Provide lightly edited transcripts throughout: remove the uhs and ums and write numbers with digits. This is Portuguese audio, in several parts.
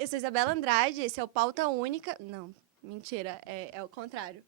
Eu sou Isabela Andrade, esse é o Pauta Única. Não, mentira, é o contrário.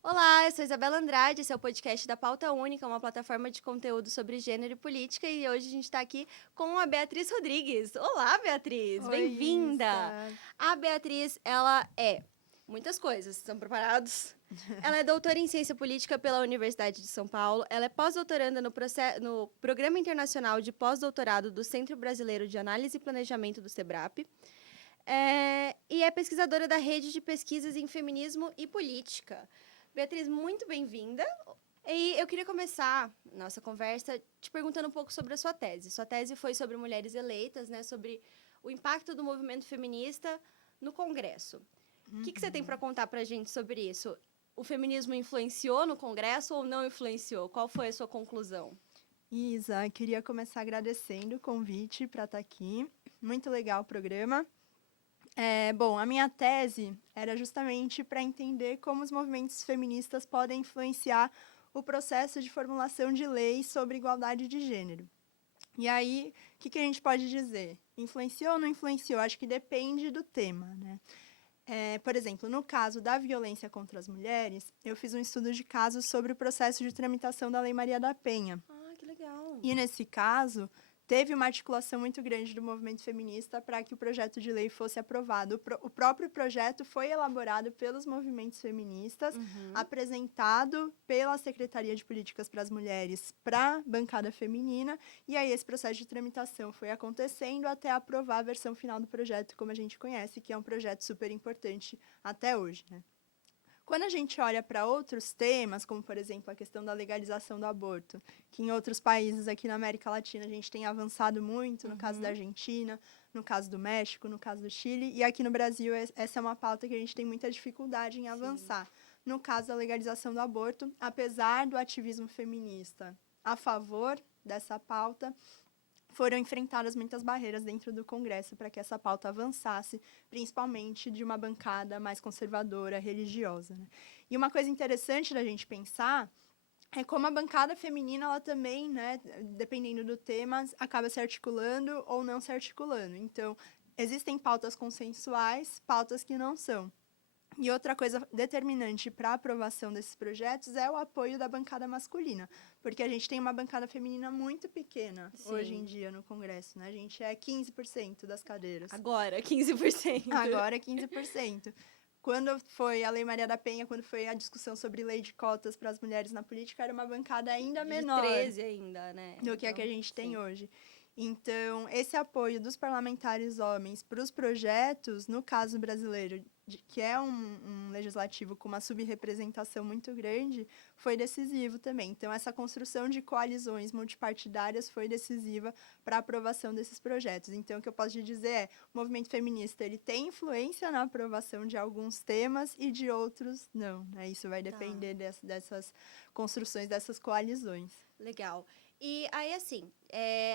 Olá, eu sou Isabela Andrade, esse é o podcast da Pauta Única, uma plataforma de conteúdo sobre gênero e política, e hoje a gente está aqui com a Beatriz Rodrigues. Olá, Beatriz, Oi, bem-vinda! Isa. A Beatriz, ela é muitas coisas, estão preparados? Ela é doutora em Ciência Política pela Universidade de São Paulo, ela é pós-doutoranda no Programa Internacional de Pós-Doutorado do Centro Brasileiro de Análise e Planejamento do SEBRAP, e é pesquisadora da Rede de Pesquisas em Feminismo e Política. Beatriz, muito bem-vinda. E eu queria começar nossa conversa te perguntando um pouco sobre a sua tese. Sua tese foi sobre mulheres eleitas, né, sobre o impacto do movimento feminista no Congresso. O que você tem para contar para a gente sobre isso? O feminismo influenciou no Congresso ou não influenciou? Qual foi a sua conclusão? Isa, queria começar agradecendo o convite para estar aqui. Muito legal o programa. Bom, a minha tese era justamente para entender como os movimentos feministas podem influenciar o processo de formulação de leis sobre igualdade de gênero. E aí, o que a gente pode dizer? Influenciou ou não influenciou? Acho que depende do tema, né? Por exemplo, no caso da violência contra as mulheres, eu fiz um estudo de caso sobre o processo de tramitação da Lei Maria da Penha. Ah, que legal. E, nesse caso, teve uma articulação muito grande do movimento feminista para que o projeto de lei fosse aprovado. O próprio projeto foi elaborado pelos movimentos feministas, apresentado pela Secretaria de Políticas para as Mulheres para a bancada feminina, e aí esse processo de tramitação foi acontecendo até aprovar a versão final do projeto, como a gente conhece, que é um projeto super importante até hoje, né? Quando a gente olha para outros temas, como, por exemplo, a questão da legalização do aborto, que em outros países aqui na América Latina a gente tem avançado muito, no caso da Argentina, no caso do México, no caso do Chile, e aqui no Brasil essa é uma pauta que a gente tem muita dificuldade em avançar. Sim. No caso da legalização do aborto, apesar do ativismo feminista a favor dessa pauta, foram enfrentadas muitas barreiras dentro do Congresso para que essa pauta avançasse, principalmente de uma bancada mais conservadora, religiosa, né? E uma coisa interessante da gente pensar é como a bancada feminina, ela também, né, dependendo do tema, acaba se articulando ou não se articulando. Então, existem pautas consensuais, pautas que não são. E outra coisa determinante para a aprovação desses projetos é o apoio da bancada masculina, porque a gente tem uma bancada feminina muito pequena. Sim. Hoje em dia no Congresso, né? A gente é 15% das cadeiras. Agora, 15%. Agora, 15%. Quando foi a Lei Maria da Penha, quando foi a discussão sobre lei de cotas para as mulheres na política, era uma bancada ainda menor. De 13 ainda, né? Do que a gente tem hoje. Então, esse apoio dos parlamentares homens para os projetos, no caso brasileiro, que é um legislativo com uma subrepresentação muito grande, foi decisivo também. Então, essa construção de coalizões multipartidárias foi decisiva para a aprovação desses projetos. Então, o que eu posso te dizer é, o movimento feminista ele tem influência na aprovação de alguns temas e de outros não, né? Isso vai depender dessas construções, dessas coalizões. Legal. E aí, assim,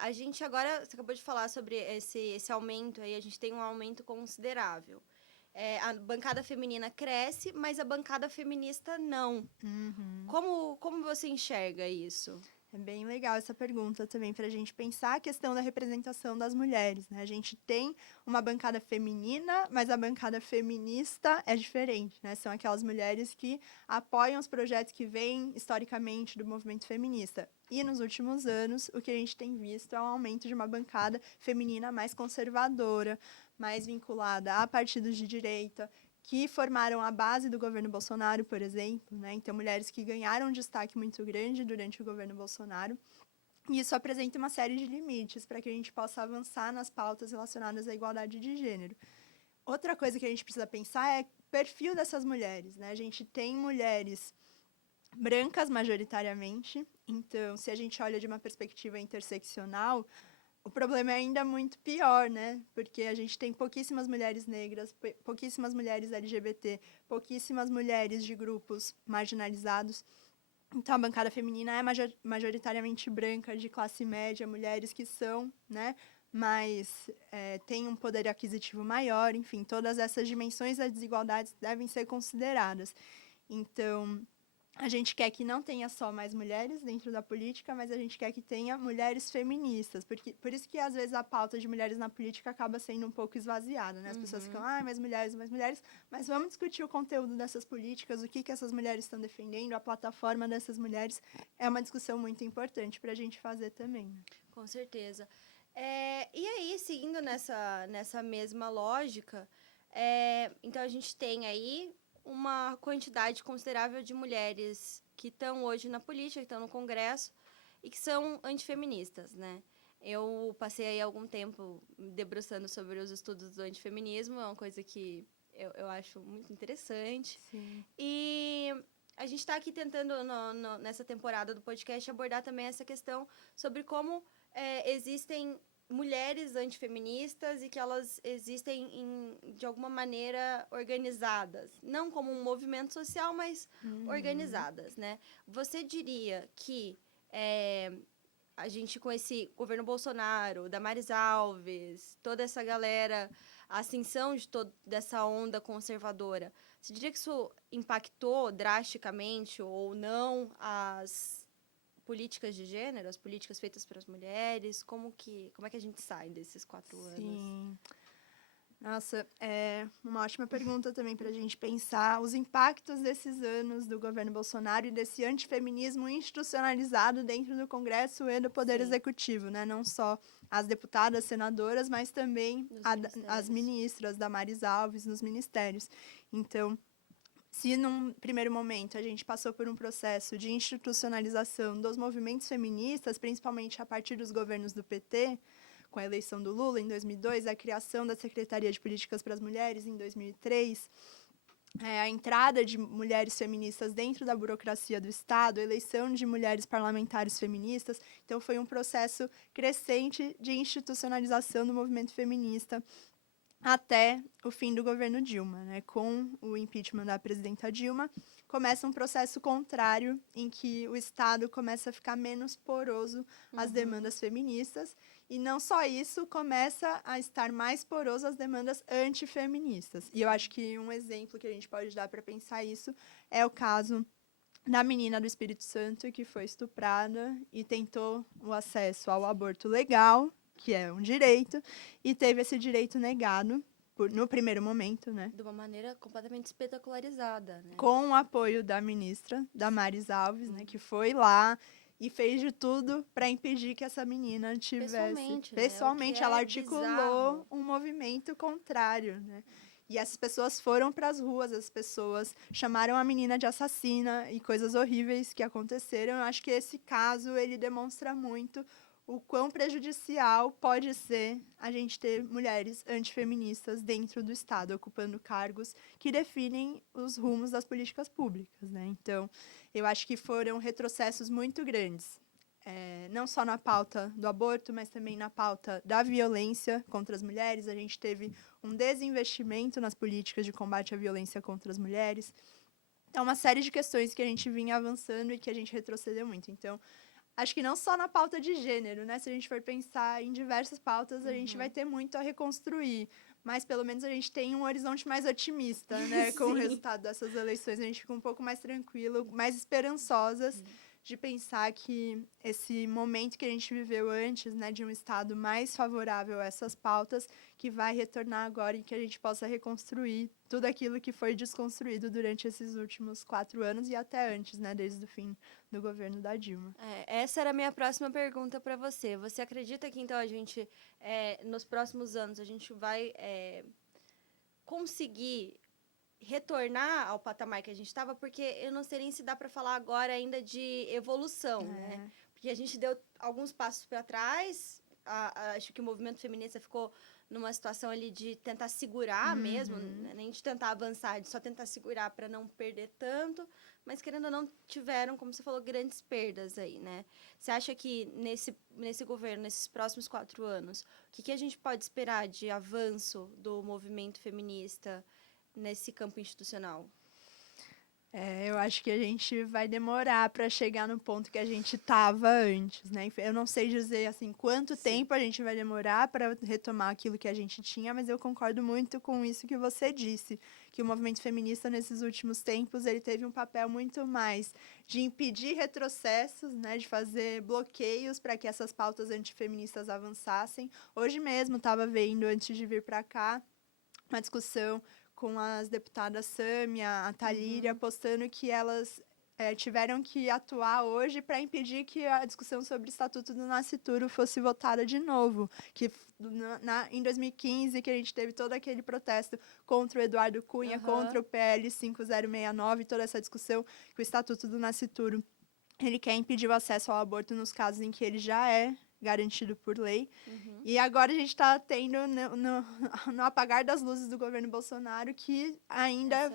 a gente agora, você acabou de falar sobre esse aumento aí, a gente tem um aumento considerável. A bancada feminina cresce, mas a bancada feminista não. Como você enxerga isso? É bem legal essa pergunta também, para a gente pensar a questão da representação das mulheres, né? A gente tem uma bancada feminina, mas a bancada feminista é diferente, né? São aquelas mulheres que apoiam os projetos que vêm historicamente do movimento feminista. E nos últimos anos, o que a gente tem visto é um aumento de uma bancada feminina mais conservadora, mais vinculada a partidos de direita, que formaram a base do governo Bolsonaro, por exemplo, né? Então, mulheres que ganharam um destaque muito grande durante o governo Bolsonaro. E isso apresenta uma série de limites para que a gente possa avançar nas pautas relacionadas à igualdade de gênero. Outra coisa que a gente precisa pensar é o perfil dessas mulheres, né? A gente tem mulheres brancas majoritariamente, então, se a gente olha de uma perspectiva interseccional, o problema é ainda muito pior, né? Porque a gente tem pouquíssimas mulheres negras, pouquíssimas mulheres LGBT, pouquíssimas mulheres de grupos marginalizados. Então, a bancada feminina é majoritariamente branca, de classe média, mulheres que são, né, mas têm um poder aquisitivo maior, enfim, todas essas dimensões das desigualdades devem ser consideradas. Então, a gente quer que não tenha só mais mulheres dentro da política, mas a gente quer que tenha mulheres feministas, porque por isso que às vezes a pauta de mulheres na política acaba sendo um pouco esvaziada, né? As pessoas ficam, mais mulheres, mas vamos discutir o conteúdo dessas políticas, o que essas mulheres estão defendendo, a plataforma dessas mulheres, é uma discussão muito importante para a gente fazer também. Com certeza. E aí, seguindo nessa mesma lógica, então a gente tem aí uma quantidade considerável de mulheres que estão hoje na política, que estão no Congresso e que são antifeministas, né? Eu passei aí algum tempo debruçando sobre os estudos do antifeminismo, é uma coisa que eu acho muito interessante. Sim. E a gente está aqui tentando, nessa temporada do podcast, abordar também essa questão sobre como existem mulheres antifeministas e que elas existem de alguma maneira organizadas. Não como um movimento social, mas organizadas, né? Você diria que a gente, com esse governo Bolsonaro, Damares Alves, toda essa galera, a ascensão dessa onda conservadora, você diria que isso impactou drasticamente ou não as políticas de gênero, as políticas feitas para as mulheres? Como é que a gente sai desses 4 anos? Sim. Nossa, é uma ótima pergunta também para a gente pensar os impactos desses anos do governo Bolsonaro e desse antifeminismo institucionalizado dentro do Congresso e do Poder Executivo, né? Não só as deputadas, senadoras, mas também as ministras, Damares Alves, nos ministérios. Então, se num primeiro momento a gente passou por um processo de institucionalização dos movimentos feministas, principalmente a partir dos governos do PT, com a eleição do Lula em 2002, a criação da Secretaria de Políticas para as Mulheres em 2003, a entrada de mulheres feministas dentro da burocracia do Estado, a eleição de mulheres parlamentares feministas. Então, foi um processo crescente de institucionalização do movimento feminista até o fim do governo Dilma, né? Com o impeachment da presidenta Dilma, começa um processo contrário em que o Estado começa a ficar menos poroso às demandas feministas e não só isso, começa a estar mais poroso às demandas antifeministas. E eu acho que um exemplo que a gente pode dar para pensar isso é o caso da menina do Espírito Santo que foi estuprada e tentou o acesso ao aborto legal, que é um direito, e teve esse direito negado no primeiro momento, né? De uma maneira completamente espetacularizada, né? Com o apoio da ministra Damares Alves, né, que foi lá e fez de tudo para impedir que essa menina tivesse... Pessoalmente, ela articulou um movimento contrário, né? E essas pessoas foram para as ruas, as pessoas chamaram a menina de assassina e coisas horríveis que aconteceram. Eu acho que esse caso, ele demonstra muito o quão prejudicial pode ser a gente ter mulheres antifeministas dentro do Estado, ocupando cargos que definem os rumos das políticas públicas, né? Então, eu acho que foram retrocessos muito grandes, não só na pauta do aborto, mas também na pauta da violência contra as mulheres. A gente teve um desinvestimento nas políticas de combate à violência contra as mulheres. Então, uma série de questões que a gente vinha avançando e que a gente retrocedeu muito. Então, acho que não só na pauta de gênero, né? Se a gente for pensar em diversas pautas, a gente vai ter muito a reconstruir. Mas, pelo menos, a gente tem um horizonte mais otimista, né? Com o resultado dessas eleições. A gente fica um pouco mais tranquilo, mais esperançosas de pensar que esse momento que a gente viveu antes, né? De um Estado mais favorável a essas pautas, que vai retornar agora e que a gente possa reconstruir tudo aquilo que foi desconstruído durante esses últimos 4 anos e até antes, né? Desde o fim do governo da Dilma. Essa era a minha próxima pergunta para você. Você acredita que, então, a gente, nos próximos anos, a gente vai conseguir retornar ao patamar que a gente estava? Porque eu não sei nem se dá para falar agora ainda de evolução, né? Porque a gente deu alguns passos para trás. Acho que o movimento feminista ficou numa situação ali de tentar segurar mesmo, nem de tentar avançar, de só tentar segurar para não perder tanto, mas querendo ou não, tiveram, como você falou, grandes perdas aí, né? Você acha que nesse governo, nesses próximos 4 anos, o que a gente pode esperar de avanço do movimento feminista nesse campo institucional? Eu acho que a gente vai demorar para chegar no ponto que a gente estava antes, né? Eu não sei dizer assim quanto tempo a gente vai demorar para retomar aquilo que a gente tinha, mas eu concordo muito com isso que você disse, que o movimento feminista nesses últimos tempos ele teve um papel muito mais de impedir retrocessos, né? De fazer bloqueios para que essas pautas antifeministas avançassem. Hoje mesmo estava vendo antes de vir para cá uma discussão com as deputadas Sâmia, a Thalíria, postando que elas tiveram que atuar hoje para impedir que a discussão sobre o Estatuto do Nascituro fosse votada de novo. Que em 2015, que a gente teve todo aquele protesto contra o Eduardo Cunha, contra o PL 5069, toda essa discussão que o Estatuto do Nascituro ele quer impedir o acesso ao aborto nos casos em que ele já é garantido por lei. E agora a gente está tendo, no apagar das luzes do governo Bolsonaro, que ainda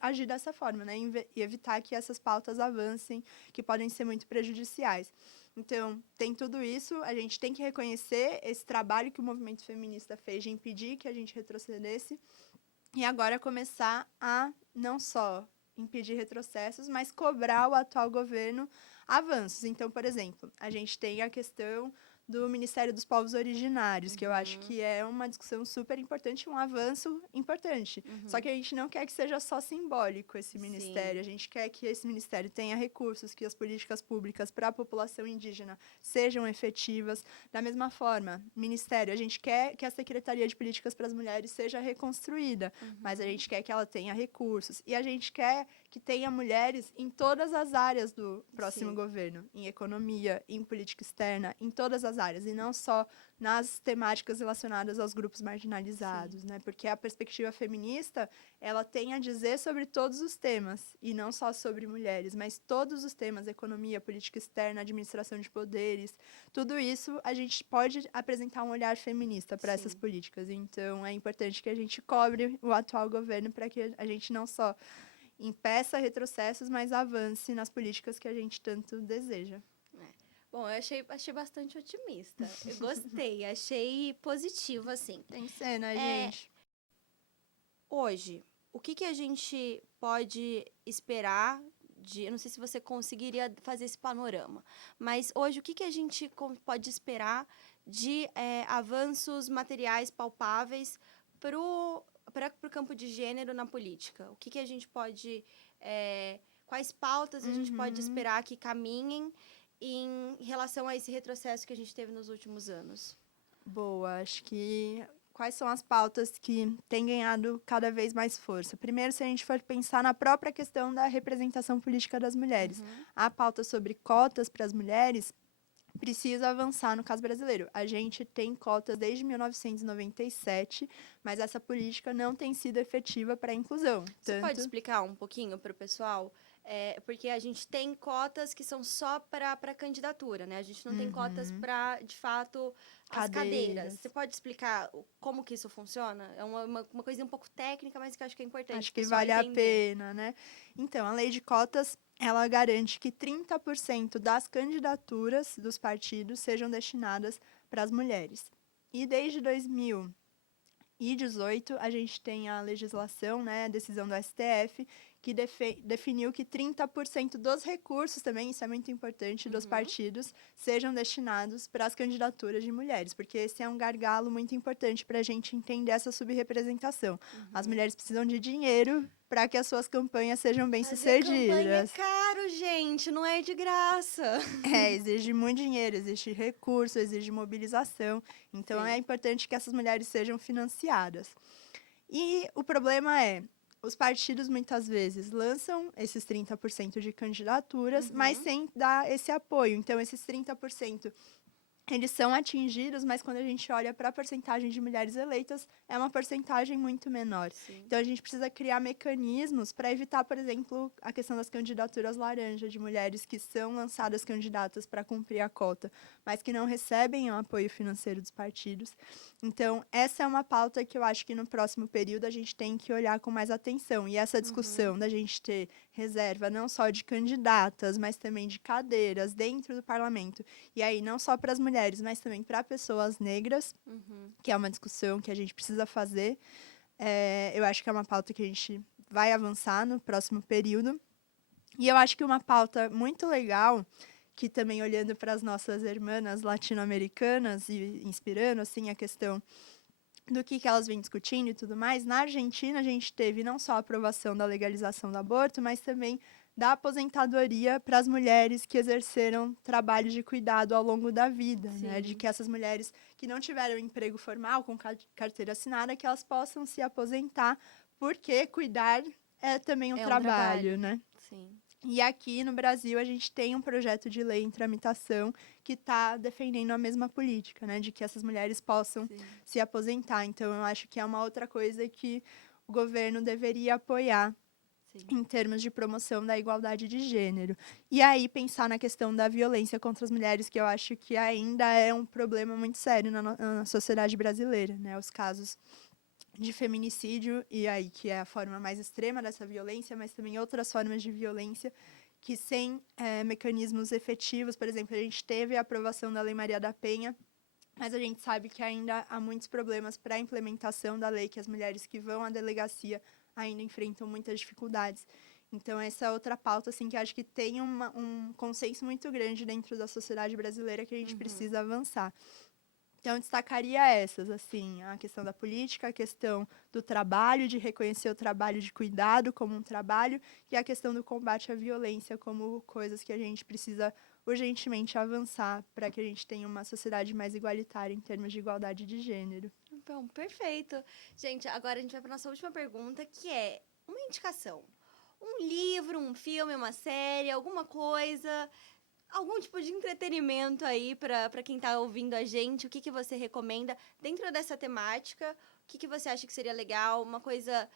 agir dessa forma, né? E evitar que essas pautas avancem, que podem ser muito prejudiciais. Então, tem tudo isso, a gente tem que reconhecer esse trabalho que o movimento feminista fez de impedir que a gente retrocedesse, e agora começar a não só impedir retrocessos, mas cobrar o atual governo avanços. Então, por exemplo, a gente tem a questão do Ministério dos Povos Originários, que eu acho que é uma discussão super importante, um avanço importante. Só que a gente não quer que seja só simbólico esse ministério, a gente quer que esse ministério tenha recursos, que as políticas públicas para a população indígena sejam efetivas. Da mesma forma, ministério, a gente quer que a Secretaria de Políticas para as Mulheres seja reconstruída, mas a gente quer que ela tenha recursos. E a gente quer que tenha mulheres em todas as áreas do próximo governo, em economia, em política externa, em todas as áreas, e não só nas temáticas relacionadas aos grupos marginalizados, né? Porque a perspectiva feminista, ela tem a dizer sobre todos os temas, e não só sobre mulheres, mas todos os temas, economia, política externa, administração de poderes, tudo isso a gente pode apresentar um olhar feminista para essas políticas. Então, é importante que a gente cobre o atual governo para que a gente não só impeça retrocessos, mas avance nas políticas que a gente tanto deseja. Bom, eu achei bastante otimista. Eu gostei, achei positivo, assim. Tem que ser, né, gente? Hoje, o que a gente pode esperar de... Eu não sei se você conseguiria fazer esse panorama, mas hoje, o que a gente pode esperar de avanços materiais palpáveis para o campo de gênero na política? O que a gente pode... quais pautas a gente pode esperar que caminhem em relação a esse retrocesso que a gente teve nos últimos anos? Boa, acho que quais são as pautas que têm ganhado cada vez mais força? Primeiro, se a gente for pensar na própria questão da representação política das mulheres. A pauta sobre cotas para as mulheres precisa avançar no caso brasileiro. A gente tem cotas desde 1997, mas essa política não tem sido efetiva para a inclusão. Você pode explicar um pouquinho para o pessoal? Porque a gente tem cotas que são só para candidatura, né? A gente não tem cotas para, de fato, as cadeiras. Você pode explicar como que isso funciona? É uma coisa um pouco técnica, mas que eu acho que é importante. Acho que vale a pena, né? Então, a lei de cotas, ela garante que 30% das candidaturas dos partidos sejam destinadas para as mulheres. E desde 2018, a gente tem a legislação, né, a decisão do STF, que definiu que 30% dos recursos também, isso é muito importante, dos partidos, sejam destinados para as candidaturas de mulheres, porque esse é um gargalo muito importante para a gente entender essa subrepresentação. As mulheres precisam de dinheiro para que as suas campanhas sejam bem-sucedidas. Campanha é caro, gente, não é de graça. Exige muito dinheiro, exige recurso, exige mobilização. Então, é importante que essas mulheres sejam financiadas. E o problema é, os partidos muitas vezes lançam esses 30% de candidaturas, mas sem dar esse apoio. Então, esses 30%, eles são atingidos, mas quando a gente olha para a porcentagem de mulheres eleitas, é uma porcentagem muito menor. Então, a gente precisa criar mecanismos para evitar, por exemplo, a questão das candidaturas laranja, de mulheres que são lançadas candidatas para cumprir a cota, mas que não recebem o apoio financeiro dos partidos. Então, essa é uma pauta que eu acho que no próximo período a gente tem que olhar com mais atenção. E essa discussão da gente ter reserva não só de candidatas, mas também de cadeiras dentro do parlamento. E aí, não só para as mulheres, mas também para pessoas negras, que é uma discussão que a gente precisa fazer. Eu acho que é uma pauta que a gente vai avançar no próximo período. E eu acho que uma pauta muito legal, que também olhando para as nossas irmãs latino-americanas e inspirando assim a questão do que elas vêm discutindo e tudo mais, na Argentina a gente teve não só a aprovação da legalização do aborto, mas também da aposentadoria para as mulheres que exerceram trabalhos de cuidado ao longo da vida, né? De que essas mulheres que não tiveram emprego formal com carteira assinada, que elas possam se aposentar, porque cuidar é também um trabalho, né? Sim. E aqui no Brasil a gente tem um projeto de lei em tramitação que está defendendo a mesma política, né? De que essas mulheres possam se aposentar. Então, eu acho que é uma outra coisa que o governo deveria apoiar em termos de promoção da igualdade de gênero. E aí, pensar na questão da violência contra as mulheres, que eu acho que ainda é um problema muito sério na sociedade brasileira, né? Os casos de feminicídio, e aí que é a forma mais extrema dessa violência, mas também outras formas de violência que sem mecanismos efetivos, por exemplo, a gente teve a aprovação da Lei Maria da Penha, mas a gente sabe que ainda há muitos problemas para a implementação da lei, que as mulheres que vão à delegacia ainda enfrentam muitas dificuldades. Então, essa é outra pauta, assim, que acho que tem um consenso muito grande dentro da sociedade brasileira que a gente precisa avançar. Então, eu destacaria essas, assim, a questão da política, a questão do trabalho, de reconhecer o trabalho de cuidado como um trabalho, e a questão do combate à violência como coisas que a gente precisa urgentemente avançar para que a gente tenha uma sociedade mais igualitária em termos de igualdade de gênero. Bom, perfeito. Gente, agora a gente vai para nossa última pergunta, que é uma indicação. Um livro, um filme, uma série, alguma coisa, algum tipo de entretenimento aí para quem tá ouvindo a gente. O que você recomenda dentro dessa temática? O que você acha que seria legal? Uma coisa,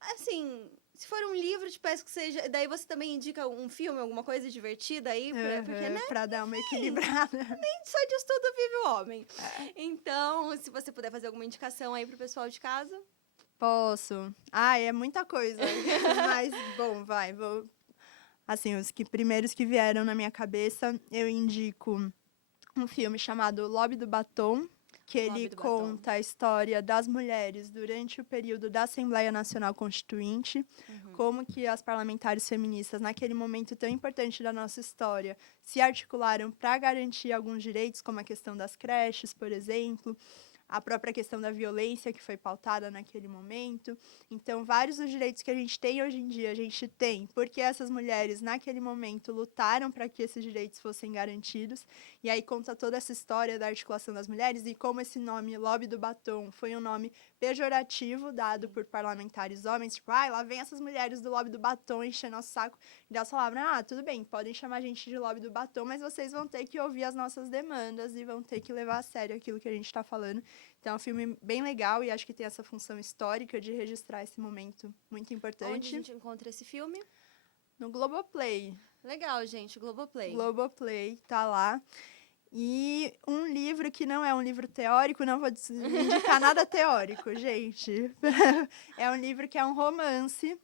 assim, se for um livro, te peço que seja... Daí você também indica um filme, alguma coisa divertida aí, porque, né? Para dar uma equilibrada. Nem só de estudo vive o homem. Então, se você puder fazer alguma indicação aí pro pessoal de casa. Posso. É muita coisa. Mas, bom, vou... Assim, os primeiros que vieram na minha cabeça, eu indico um filme chamado Lobby do Batom, que ele conta a história das mulheres durante o período da Assembleia Nacional Constituinte, como que as parlamentares feministas, naquele momento tão importante da nossa história, se articularam para garantir alguns direitos, como a questão das creches, por exemplo, a própria questão da violência que foi pautada naquele momento. Então, vários dos direitos que a gente tem hoje em dia, a gente tem porque essas mulheres, naquele momento, lutaram para que esses direitos fossem garantidos. E aí conta toda essa história da articulação das mulheres e como esse nome, Lobby do Batom, foi um nome pejorativo dado por parlamentares homens. Tipo, lá vem essas mulheres do Lobby do Batom enchendo nosso saco. E elas falavam, tudo bem, podem chamar a gente de Lobby do Batom, mas vocês vão ter que ouvir as nossas demandas e vão ter que levar a sério aquilo que a gente está falando. Então, é um filme bem legal e acho que tem essa função histórica de registrar esse momento muito importante. Onde a gente encontra esse filme? No Globoplay. Legal, gente, Globoplay. Globoplay, tá lá. E um livro que não é um livro teórico, não vou indicar nada teórico, gente. É um livro que é um romance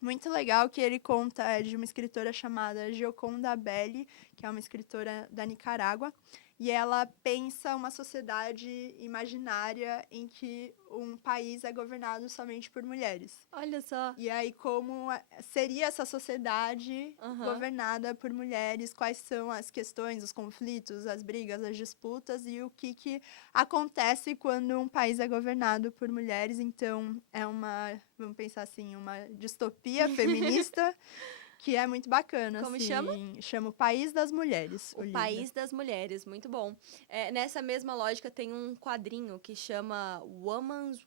muito legal, que ele conta de uma escritora chamada Gioconda Belli, que é uma escritora da Nicarágua, e ela pensa uma sociedade imaginária em que um país é governado somente por mulheres. Olha só. E aí, como seria essa sociedade governada por mulheres, quais são as questões, os conflitos, as brigas, as disputas e o que acontece quando um país é governado por mulheres. Então, é vamos pensar assim, uma distopia feminista que é muito bacana. Como assim, chama? Chama O País das Mulheres. O País das Mulheres, muito bom. Nessa mesma lógica, tem um quadrinho que chama Woman's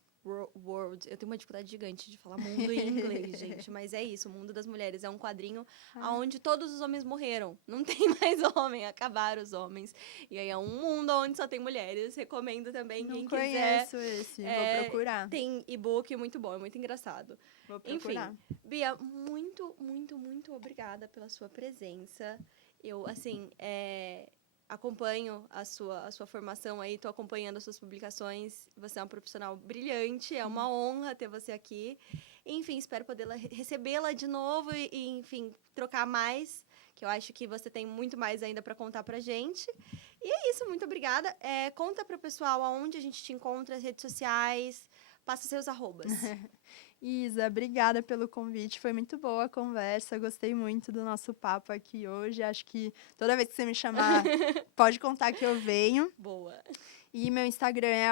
World. Eu tenho uma dificuldade gigante de falar mundo em inglês, gente, mas é isso, o Mundo das Mulheres. É um quadrinho onde todos os homens morreram. Não tem mais homem, acabaram os homens. E aí é um mundo onde só tem mulheres. Recomendo também, quem quiser. Não conheço esse, vou procurar. Tem e-book muito bom, é muito engraçado. Vou procurar. Enfim, Bia, muito, muito, muito obrigada pela sua presença. Eu, assim, acompanho a sua formação aí, tô acompanhando as suas publicações. Você é uma profissional brilhante, é uma honra ter você aqui. Enfim, espero poder recebê-la de novo e, enfim, trocar mais, que eu acho que você tem muito mais ainda para contar pra gente. E é isso, muito obrigada. Conta pro pessoal aonde a gente te encontra, as redes sociais. Passa seus arrobas. Isa, obrigada pelo convite. Foi muito boa a conversa. Gostei muito do nosso papo aqui hoje. Acho que toda vez que você me chamar, pode contar que eu venho. Boa. E meu Instagram é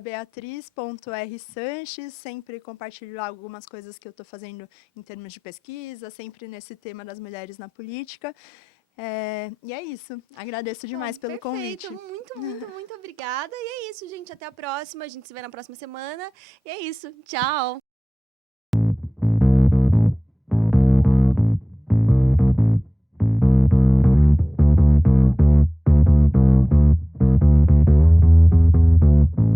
@beatriz.rsanches. Sempre compartilho algumas coisas que eu estou fazendo em termos de pesquisa, sempre nesse tema das mulheres na política. E é isso. Agradeço demais pelo convite. Muito, muito, muito obrigada. E é isso, gente. Até a próxima. A gente se vê na próxima semana. E é isso. Tchau.